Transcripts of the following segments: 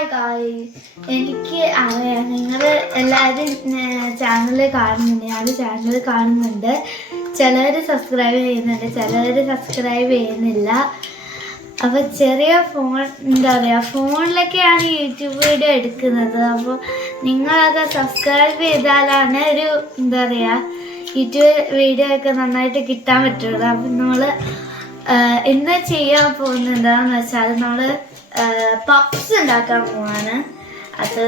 Hi ഗായ് എനിക്ക് അറിയാം നിങ്ങൾ എല്ലാവരും ചാനൽ കാണുന്നുണ്ട്. ഞാൻ ചാനൽ കാണുന്നുണ്ട്. ചിലർ സബ്സ്ക്രൈബ് ചെയ്യുന്നുണ്ട്. ചിലർ സബ്സ്ക്രൈബ് ചെയ്യുന്നില്ല. അപ്പോൾ ചെറിയ ഫോൺ എന്താ പറയുക ഫോണിലൊക്കെയാണ് യൂട്യൂബ് വീഡിയോ എടുക്കുന്നത്. അപ്പോൾ നിങ്ങളൊക്കെ സബ്സ്ക്രൈബ് ചെയ്താലാണ് ഒരു എന്താ പറയുക യൂട്യൂബ് വീഡിയോ ഒക്കെ നന്നായിട്ട് കിട്ടാൻ പറ്റുള്ളൂ. അപ്പം നമ്മൾ എന്താ ചെയ്യാൻ പോകുന്നത്? എന്താണെന്ന് വെച്ചാൽ നമ്മൾ പപ്സ് ഉണ്ടാക്കാൻ പോവാണ്. അത്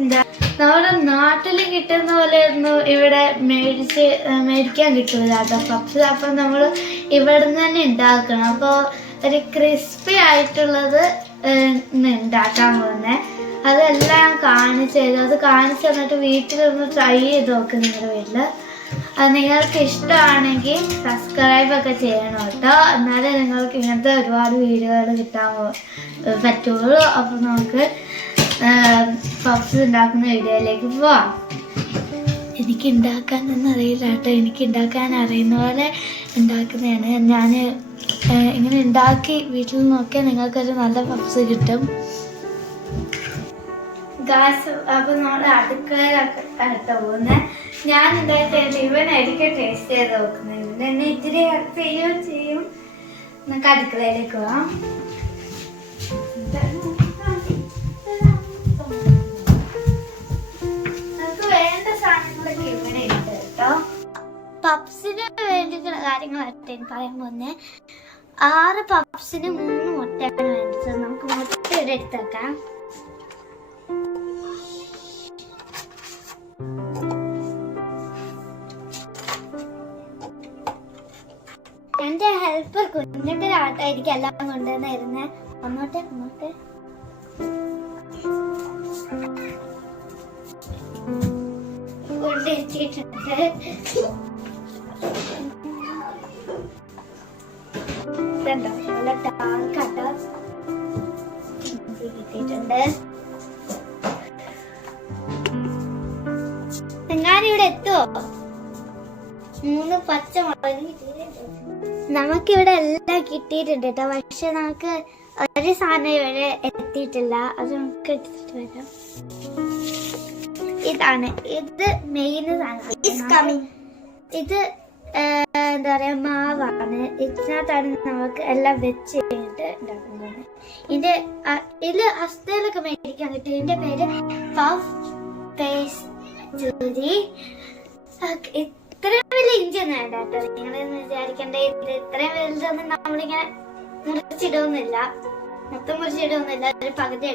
എന്താ നമ്മുടെ നാട്ടിൽ കിട്ടുന്ന പോലെ ഒന്നും ഇവിടെ മേടിച്ച് മേടിക്കാൻ കിട്ടില്ല കേട്ടോ. പപ്സ് അപ്പം നമ്മൾ ഇവിടെ നിന്ന് തന്നെ ഉണ്ടാക്കണം. അപ്പോൾ ഒരു ക്രിസ്പി ആയിട്ടുള്ളത് ഉണ്ടാക്കാൻ പോകുന്നത് അതെല്ലാം കാണിച്ചു തരും. അത് കാണിച്ചു തന്നിട്ട് വീട്ടിലൊന്ന് ട്രൈ ചെയ്ത് നോക്ക് നിങ്ങളുടെ വീട്ടിൽ അത് നിങ്ങൾക്ക് ഇഷ്ടമാണെങ്കിൽ സബ്സ്ക്രൈബ് ഒക്കെ ചെയ്യണം കേട്ടോ. എന്നാലേ നിങ്ങൾക്ക് ഇങ്ങനത്തെ ഒരുപാട് വീഡിയോകൾ കിട്ടാൻ പോ- പറ്റുള്ളൂ. അപ്പം നമുക്ക് പഫ്സ് ഉണ്ടാക്കുന്ന വീഡിയോയിലേക്ക് പോവാം. എനിക്ക് ഉണ്ടാക്കാനൊന്നും അറിയില്ല കേട്ടോ. എനിക്ക് ഉണ്ടാക്കാൻ അറിയുന്ന പോലെ ഉണ്ടാക്കുന്നതാണ്. ഞാൻ ഇങ്ങനെ ഉണ്ടാക്കി വീട്ടിൽ നോക്കിയാൽ നിങ്ങൾക്കൊരു നല്ല പപ്സ് കിട്ടും. ഗാസ് അപ്പൊ നമ്മൾ അടുക്കളയിലൊക്കെ പോകുന്നത് ഞാൻ ഉണ്ടാക്കിയത് ഇവനായിരിക്കും ടേസ്റ്റ് ചെയ്ത് നോക്കുന്നത്. എന്നെ ഇത്തിരി ഹെൽപ്പ് ചെയ്യുകയും ചെയ്യും. നമുക്ക് അടുക്കളയിലേക്ക് പോവാം. പപ്സിന് വേണ്ടിയിട്ടുള്ള കാര്യങ്ങളായിട്ട് പറയാൻ പോകുന്നത് ആറ് പപ്സിന് മൂന്ന് മുട്ടയാണ് വേണ്ടത്. നമുക്ക് മുട്ട ഇവിടെ എടുത്തേക്കാം എന്റെ ഹെൽപ്പർ കുഞ്ഞിന്റെ ആട്ടായിരിക്കും എല്ലാം കൊണ്ടുവന്നിരുന്നേ അങ്ങോട്ടെ അങ്ങോട്ടെ കൊണ്ടിരിച്ചിട്ടുണ്ട് ഇതുണ്ടോ? നല്ല ടാർക്കാട്ടോ കിട്ടിയിട്ടുണ്ട്. ഇവിടെ എത്തുവോ? മൂന്ന് പച്ചമുളക് നമുക്കിവിടെ എല്ലാം കിട്ടിയിട്ടുണ്ട് കേട്ടോ. പക്ഷെ നമുക്ക് ഒരു സാധനം ഇവിടെ എത്തിയിട്ടില്ല. അത് നമുക്ക് എടുത്തിട്ട് വരാം. ഇതാണ്. ഇത് മെയിൻ സാധനം. ഇത് എന്താ പറയാ മാവാണ്. ഇതിനകത്താണ് നമുക്ക് എല്ലാം വെച്ച് കഴിഞ്ഞിട്ട് ഉണ്ടാക്കുന്നത് ഇതിന്റെ ഇത് ഇതിൽ മേടിക്കാൻ കിട്ടും. ഇതിന്റെ പേര് പഫ് പേസ്റ്റുരി ഇത്രയും വലിയ ഇഞ്ചി ഒന്നും വേണ്ട കേട്ടോ. നിങ്ങളെന്ന് വിചാരിക്കേണ്ട. ഇത് ഇത്രയും വലുതൊന്നും നമ്മളിങ്ങനെ മുറിച്ചിടൊന്നുമില്ല മൊത്തം മുറിച്ചിടൊന്നുമില്ല ഒരു പകുതി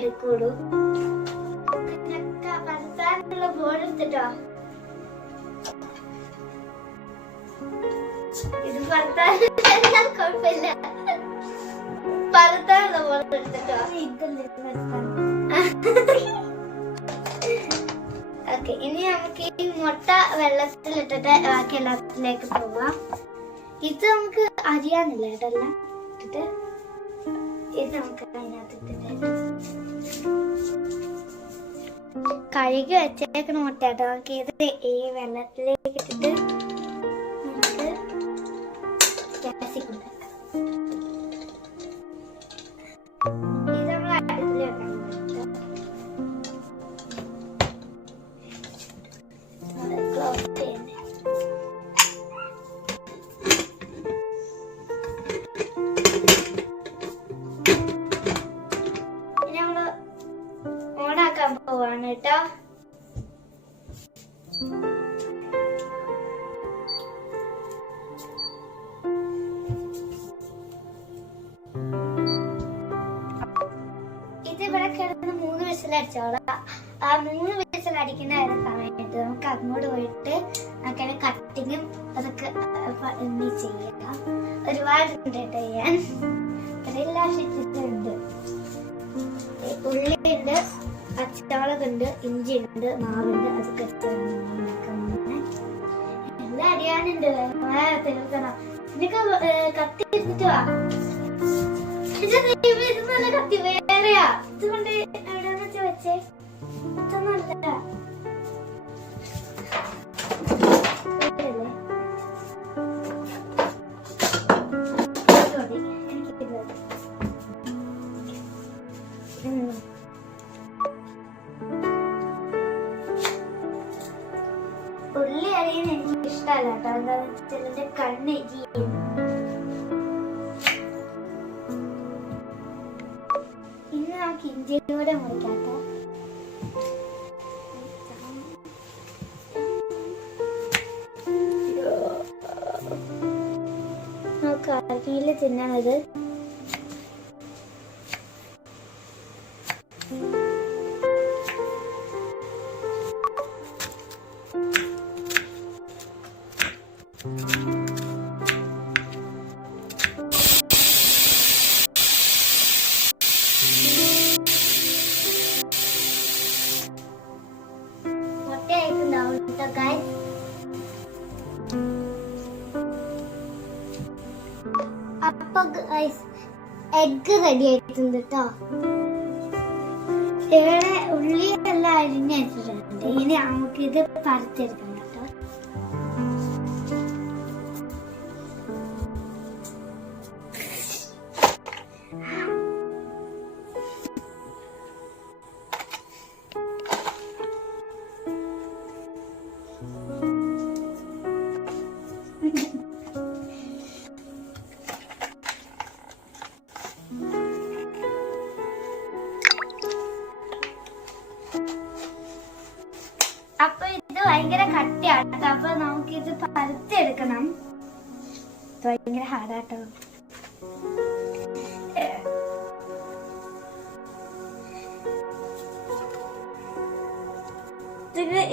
പരത്താനുള്ള ബോർഡ് എടുത്തിട്ടോ? ഇത് കുഴപ്പമില്ല. എടുത്തിട്ടോ ഇതല്ലേ ഓക്കെ ഇനി നമുക്ക് ഈ മുട്ട വെള്ളത്തിലിട്ടിട്ട് ബാക്കി എല്ലാത്തിലേക്ക് പോവാം ഇത് നമുക്ക് അറിയാനില്ല ഇട്ടിട്ട്? ഇത് നമുക്ക് കഴുകി വെച്ചേക്കണ മുട്ട കേട്ടോ നമുക്ക് ഇത് ഈ വെള്ളത്തിലേക്ക് ഇട്ടിട്ട് നമുക്കതിന്റെ കട്ടിങ്ങും അതൊക്കെ ചെയ്യാം. ഒരുപാട് ഉണ്ട് കേട്ടോ ഞാൻ ഇത്രയെല്ലാം ഷിറ്റുണ്ട് ഉള്ളിയുണ്ട് പച്ചമുളകുണ്ട് ഇഞ്ചി ഉണ്ട് മാവുണ്ട് അതൊക്കെ എല്ലാം അറിയാനുണ്ട്. തീർക്കണം നിനക്ക് കത്തി എടുത്തിട്ട് വാ. ഇത് വരുന്നല്ല കത്തി വേറെയാ. ഇതുകൊണ്ട് എവിടെയാന്ന് വെച്ചാ വെച്ചേ? ഇതൊന്നല്ല ഉള്ളി അറിയുന്ന എനിക്ക് ഇഷ്ടമല്ല കേട്ടോ. എന്താ കണ്ണ് ഇന്ന് നമുക്ക് ഇഞ്ചിയുടെ മുറിക്കാത്ത என்னது? റെഡി ആയിട്ടുണ്ട് കേട്ടോ. ഇവിടെ ഉള്ളി എല്ലാം അരിഞ്ഞ് വെച്ചിട്ടുണ്ട്. ഇനി നമുക്ക് ഇത് പരത്തെടുക്കണം അപ്പൊ ഇത് ഭയങ്കര കട്ടിയാണ്. കേട്ടോ അപ്പൊ നമുക്ക് ഇത് പരത്തെടുക്കണം ഭയങ്കര ഹാർഡാട്ടോ.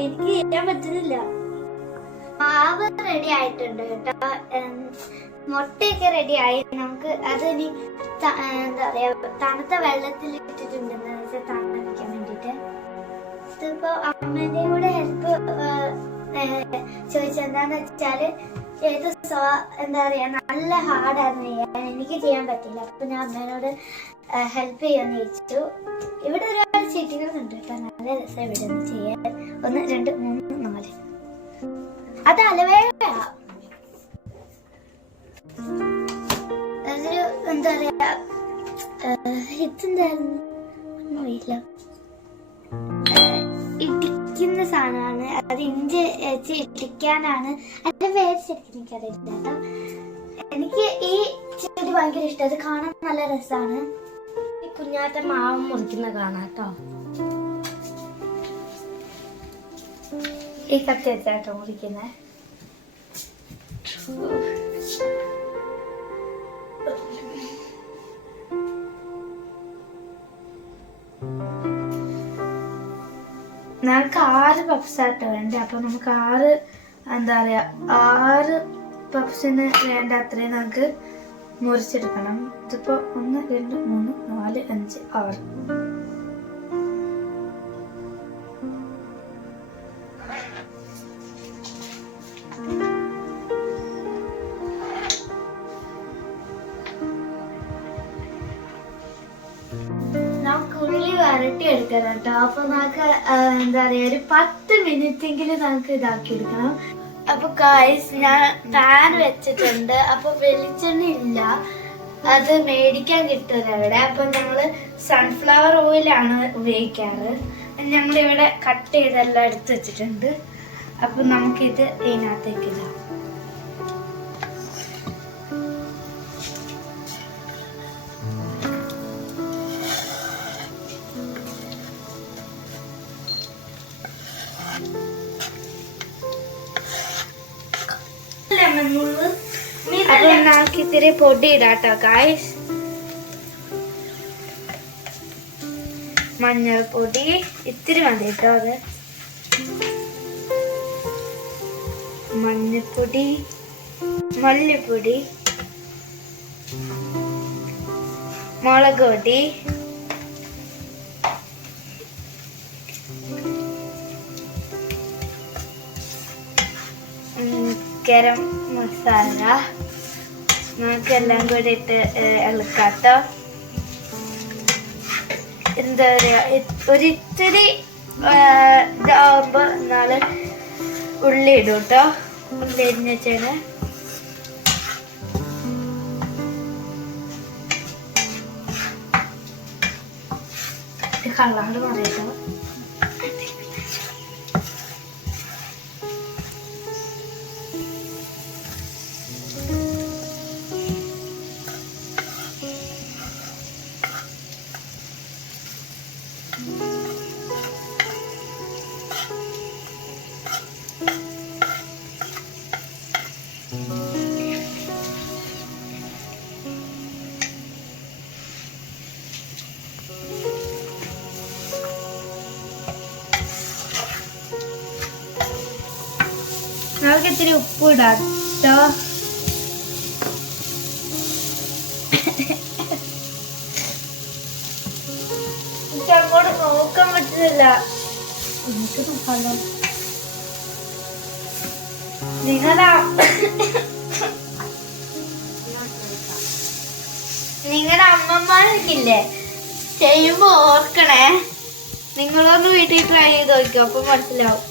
എനിക്ക് ചെയ്യാൻ പറ്റുന്നില്ല. മാവ് റെഡി ആയിട്ടുണ്ട് കേട്ടോ. മുട്ടയൊക്കെ റെഡി ആയി. നമുക്ക് അത് ഇനി എന്താ പറയാ തണുത്ത വെള്ളത്തിൽ ഇട്ടിട്ടുണ്ടെന്ന് വെച്ചാൽ ഇതിപ്പോ അമ്മേന്റെ കൂടെ ഹെൽപ്പ് ചോദിച്ചെന്താന്ന് വെച്ചാൽ ഏത് സോ എന്താ പറയാ നല്ല ഹാർഡായിരുന്നു ചെയ്യാൻ. എനിക്ക് ചെയ്യാൻ പറ്റില്ല അപ്പൊ ഞാൻ അമ്മേനോട് ഹെൽപ്പ് ചെയ്യാന്ന് ചോദിച്ചു. ഇവിടെ ഒരുപാട് ഉണ്ട് കേട്ടോ. നല്ല രസം ഇവിടെ നിന്ന് ചെയ്യാൻ. ഒന്ന് രണ്ട് മൂന്ന് നാല്. അത് അലവേഴയാ അതൊരു എന്താ പറയാ ഇതെന്തായിരുന്നു? ഏഹ്, ഇടിക്കുന്ന സാധനമാണ്. അത് ഇഞ്ചി വെച്ച് ഇടിക്കാനാണ്. അതിന്റെ പേര് ശരിക്കും എനിക്കറിയില്ല എനിക്ക് ഈ ചെടി ഭയങ്കര ഇഷ്ടം. അത് കാണാൻ നല്ല രസമാണ് ഈ കുഞ്ഞാറ്റ മാവ് മുറിക്കുന്ന കാണാം കേട്ടോ. ഈ കത്തി വെച്ചാട്ടോ മുറിക്കുന്നത് നമുക്ക് ആറ് പപ്സാട്ടോ വേണ്ടേ? അപ്പൊ നമുക്ക് ആറ് എന്താ പറയാ ആറ് പപ്സിന് വേണ്ട അത്രയും നമുക്ക് മുറിച്ചെടുക്കണം. ഇതിപ്പോ ഒന്ന് രണ്ട് മൂന്ന് നാല് അഞ്ച് ആറ്. എടുക്കണം കേട്ടോ. അപ്പൊ നമുക്ക് എന്താ പറയാ ഒരു പത്ത് മിനിറ്റ് എങ്കിലും നമുക്ക് ഇതാക്കി എടുക്കണം അപ്പൊ കായ്സ് ഞാൻ പാൻ വെച്ചിട്ടുണ്ട്. അപ്പൊ വെളിച്ചെണ്ണ ഇല്ല. അത് മേടിക്കാൻ കിട്ടില്ല ഇവിടെ. അപ്പൊ ഞങ്ങൾ സൺഫ്ലവർ ഓയിലാണ് ഉപയോഗിക്കാറ്. ഞങ്ങൾ ഇവിടെ കട്ട് ചെയ്തെല്ലാം എടുത്ത് വെച്ചിട്ടുണ്ട്. അപ്പൊ നമുക്കിത് ഇതിനകത്തേക്ക് ഇടാം. ഇത്തിരി പൊടി ഇടാട്ടോ ഗായ്സ് മഞ്ഞൾപ്പൊടി ഇത്തിരി മതി കേട്ടോ അത്. മഞ്ഞൾപ്പൊടി മല്ലിപ്പൊടി മുളക് പൊടി ഗരം മസാല. നമുക്കെല്ലാം കൂടി ഇട്ട് ഇളക്കാട്ടോ എന്താ പറയുക ഒരിത്തിരി ഇതാവുമ്പോൾ ഇതാവുമ്പോ നാളെ ഉള്ളി ഇടും കേട്ടോ ഉള്ളി ഇടുന്ന വെച്ചാണ് കളറ് പറയട്ടോ നമുക്ക് ഇത്തിരി ഉപ്പ് ഇടാം കേട്ടോ എനിക്ക് അങ്ങോട്ട് നോക്കാൻ പറ്റുന്നില്ല. എനിക്ക് നോക്കാലോ നിങ്ങളുടെ നിങ്ങളുടെ അമ്മമാരൊക്കില്ലേ ചെയ്യുമ്പോ ഓർക്കണേ. നിങ്ങളൊന്ന് വീട്ടിൽ ട്രൈ ചെയ്ത് നോക്കിയോ അപ്പൊ മനസ്സിലാവും.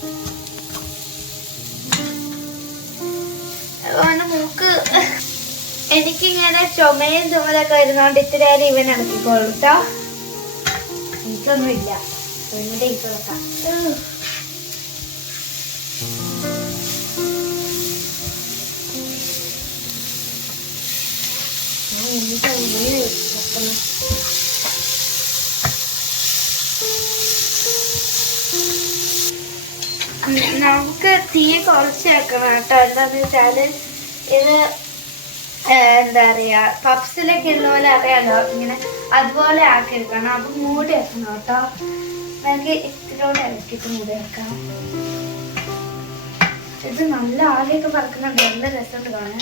അവന് മൂക്ക്. എനിക്കിങ്ങനെ ചുമയും ചുമതൊക്കെ വരുന്നോണ്ട് ഇത്തിരി നേരം ഇവൻ ഇറക്കിക്കോളൂ എനിക്കൊന്നുമില്ല. ഇവന്റെ ഇപ്പൊ നമുക്ക് തീ കുറച്ച് വെക്കണം കേട്ടോ. എന്താന്ന് വെച്ചാൽ ഇത് എന്താ പറയാ പപ്സിലൊക്കെ ഉള്ള പോലെ അറിയാലോ? ഇങ്ങനെ അതുപോലെ ആക്കി വെക്കണം അപ്പൊ മൂടി വെക്കണം കേട്ടോ. നമുക്ക് ഇത്തിരിയോടെ ഇറക്കിയിട്ട് മൂടി വെക്കാം. ഇത് നല്ല ആവിയൊക്കെ പറക്കുന്നുണ്ട്. നല്ല രസമുണ്ട് കാണാൻ.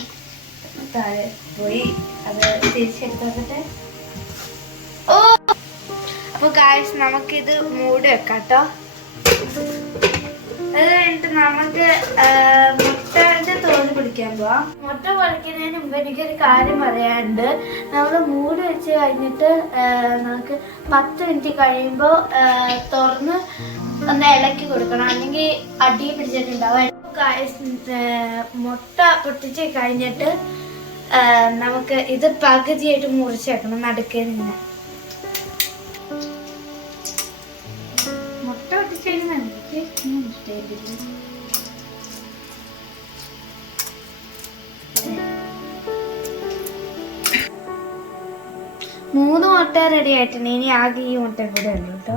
താഴെ പോയി. അത് തിരിച്ചെടുത്തോട്ടെ. ഓ! അപ്പൊ കാശ് നമുക്കിത് മൂടി വെക്കാം കേട്ടോ അത് കഴിഞ്ഞിട്ട് നമുക്ക് മുട്ടയുടെ തോൽ പിടിക്കാൻ പോവാം. മുട്ട പൊളിക്കുന്നതിന് മുമ്പ് എനിക്കൊരു കാര്യം പറയാനുണ്ട്. നമ്മൾ മൂടി വെച്ച് കഴിഞ്ഞിട്ട് നമുക്ക് പത്ത് മിനിറ്റ് കഴിയുമ്പോൾ തുറന്ന് ഒന്ന് ഇളക്കി കൊടുക്കണം. അല്ലെങ്കിൽ അടി പിടിച്ചിട്ടുണ്ടാവും. മുട്ട പൊട്ടിച്ച് കഴിഞ്ഞിട്ട് നമുക്ക് ഇത് പകുതിയായിട്ട് മുറിച്ച് വെക്കണം നടുക്കേ നിന്ന്. മുട്ട മൂന്ന് മുട്ട റെഡി ആയിട്ടുണ്ട്. ഇനി ആകെ ഈ മുട്ട കൂടെ ഉള്ളു കേട്ടോ.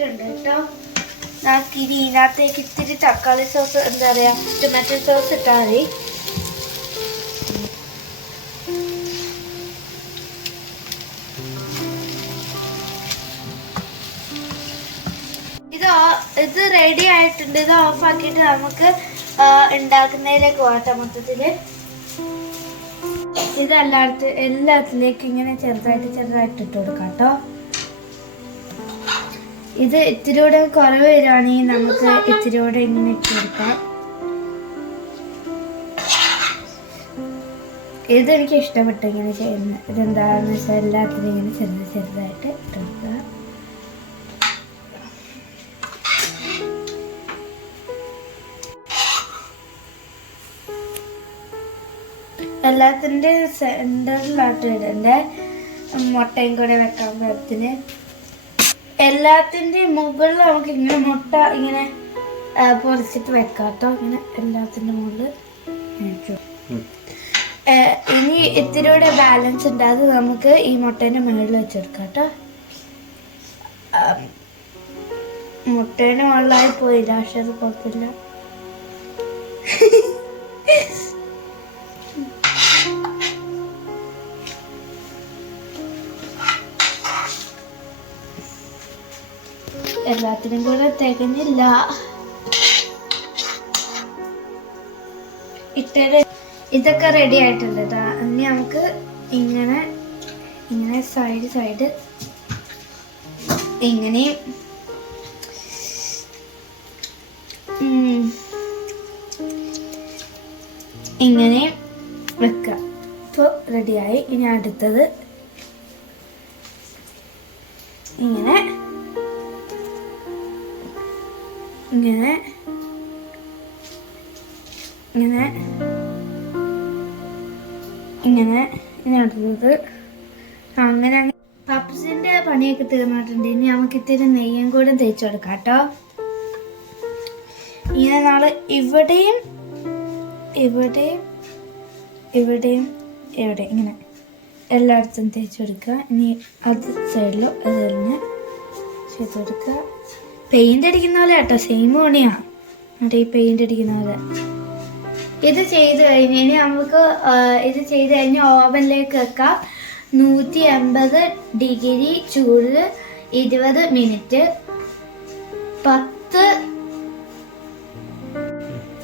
ആയിട്ടുണ്ട് കേട്ടോ. ഇനി ഇതിനകത്തേക്ക് ഇത്തിരി തക്കാളി സോസ് എന്താ പറയാ ടൊമാറ്റോ സോസ് ഇട്ടാൽ മതി. ഇത് ഇത് റെഡി ആയിട്ടുണ്ട്. ഇത് ഓഫ് ആക്കിയിട്ട് നമുക്ക് ഉണ്ടാക്കുന്നതിലേക്ക് പോകട്ടെ മൊത്തത്തിൽ. ഇതല്ലാത്ത എല്ലാത്തിലേക്കും ഇങ്ങനെ ചെറുതായിട്ട് ചെറുതായിട്ട് ഇട്ട് കൊടുക്കാം കേട്ടോ. ഇത് ഇത്തിരി കൂടെ കുറവ് വരികയാണെങ്കിൽ നമുക്ക് ഇത്തിരി കൂടെ ഇങ്ങനെ ഇട്ട് കൊടുക്കാം. ഇത് എനിക്ക് ഇഷ്ടപ്പെട്ടു ഇങ്ങനെ ചെയ്യുന്നത്. ഇതെന്താണെന്ന് വെച്ചാൽ എല്ലാത്തിനും ഇങ്ങനെ ചെറുത് ചെറുതായിട്ട് ഇട്ട് കൊടുക്കുക. എല്ലാത്തിന്റെ സെന്ററിലാട്ട് ഇടണ്ടേ മുട്ടയും കൂടെ വെക്കാൻ പാകത്തിന് എല്ലാത്തിന്റെയും മുകളിൽ നമുക്ക് ഇങ്ങനെ മുട്ട ഇങ്ങനെ പൊളിച്ചിട്ട് വെക്കാം കേട്ടോ ഇങ്ങനെ എല്ലാത്തിന്റെ മുകളിൽ ഇനി ഇത്തിരി കൂടെ ബാലൻസ് ഉണ്ടാകും നമുക്ക് ഈ മുട്ടേന്റെ മുകളിൽ വെച്ചെടുക്കാം കേട്ടോ ആ, മുട്ടേന്റെ മുകളിലായി പോയില്ല പക്ഷെ അത് കുഴപ്പമില്ല. എല്ലാത്തിനും കൂടെ തികഞ്ഞില്ല. ഇട്ടത് ഇതൊക്കെ റെഡി ആയിട്ടുണ്ട് ട്ടാ. ഇനി നമുക്ക് ഇങ്ങനെ ഇങ്ങനെ സൈഡ് സൈഡ് ഇങ്ങനെ ഇങ്ങനെയും വെക്കാം. ഇപ്പോൾ റെഡിയായി ഇനി അടുത്തത് ഇങ്ങനെ ഇങ്ങനെ. ഇങ്ങനെ. ഇങ്ങനെ. അടുത്തത് അങ്ങനെ പപ്സ് പപ്സിന്റെ പണിയൊക്കെ തീർന്നിട്ടുണ്ട്. ഇനി നമുക്ക് ഇത്തിരി നെയ്യും കൂടെ തേച്ച് കൊടുക്കാം കേട്ടോ. ഇങ്ങനെ നാളെ ഇവിടെയും ഇവിടെയും ഇവിടെയും ഇവിടെ ഇങ്ങനെ എല്ലായിടത്തും തേച്ച് കൊടുക്കുക. ഇനി അത് സൈഡിലും അത് തന്നെ ചെയ്ത് കൊടുക്കുക. പെയിന്റ് അടിക്കുന്ന പോലെ കേട്ടോ സെയിം പണിയാ. മറ്റേ ഈ പെയിന്റ് അടിക്കുന്ന പോലെ. ഇത് ചെയ്ത് കഴിഞ്ഞ് ഇനി നമുക്ക് ഇത് ചെയ്ത് കഴിഞ്ഞ് ഓവനിലേക്ക് വെക്കാം. നൂറ്റി എൺപത് ഡിഗ്രി ചൂടിൽ ഇരുപത് മിനിറ്റ്. പത്ത്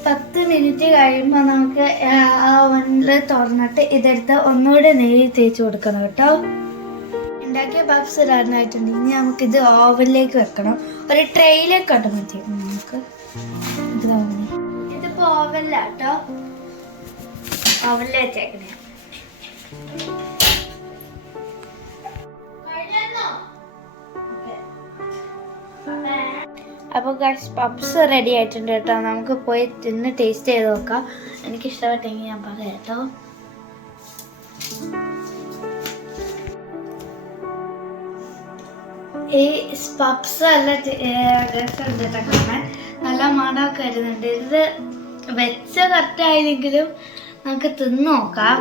പത്ത് മിനിറ്റ് കഴിയുമ്പോൾ നമുക്ക് ആ ഓവനിൽ തുറന്നിട്ട് ഇതെടുത്ത് ഒന്നുകൂടെ നെയ്യ് തേച്ച് കൊടുക്കണം കേട്ടോ. ഉണ്ടാക്കിയ പപ്സ് ഇടാനായിട്ടുണ്ട്. ഇനി നമുക്കിത് ഓവനിലേക്ക് വെക്കണം. ഒരു ട്രെയിലേക്ക് കേട്ടോ മതി. നമുക്ക് ഇത് ഓവനിൽ ഇതിപ്പോ ഓവനിലാട്ടോ ഓവനിൽ വെച്ചേക്കണേ. അപ്പോൾ ഗൈസ് പപ്സ് റെഡി ആയിട്ടുണ്ട് കേട്ടോ. നമുക്ക് പോയി തിന്ന് ടേസ്റ്റ് ചെയ്ത് നോക്കാം. എനിക്ക് ഇഷ്ടപ്പെട്ടെങ്കിൽ ഞാൻ പറയാം കേട്ടോ. ഈ പപ്സ് നല്ല രസമുണ്ട് കാണാൻ നല്ല മണമൊക്കെ വരുന്നുണ്ട്. ഇത് വെച്ച കറക്റ്റ് ആയില്ലെങ്കിലും നമുക്ക് തിന്നോക്കാം.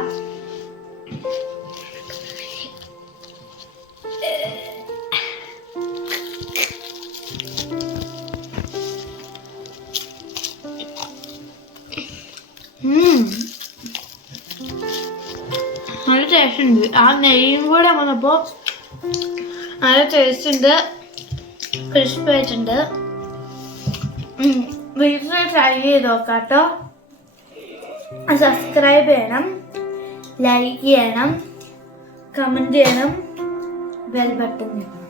നല്ല ടേസ്റ്റ് ഉണ്ട്. ആ നെയ്യും കൂടെ വന്നപ്പോൾ നല്ല ടേസ്റ്റ് ഉണ്ട്. ക്രിസ്പി ആയിട്ടുണ്ട്. വീട്ടിൽ ട്രൈ ചെയ്ത് നോക്കാട്ടോ. കേട്ടോ സബ്സ്ക്രൈബ് ചെയ്യണം. ലൈക്ക് ചെയ്യണം. കമന്റ് ചെയ്യണം. Bell button ഞെക്കണം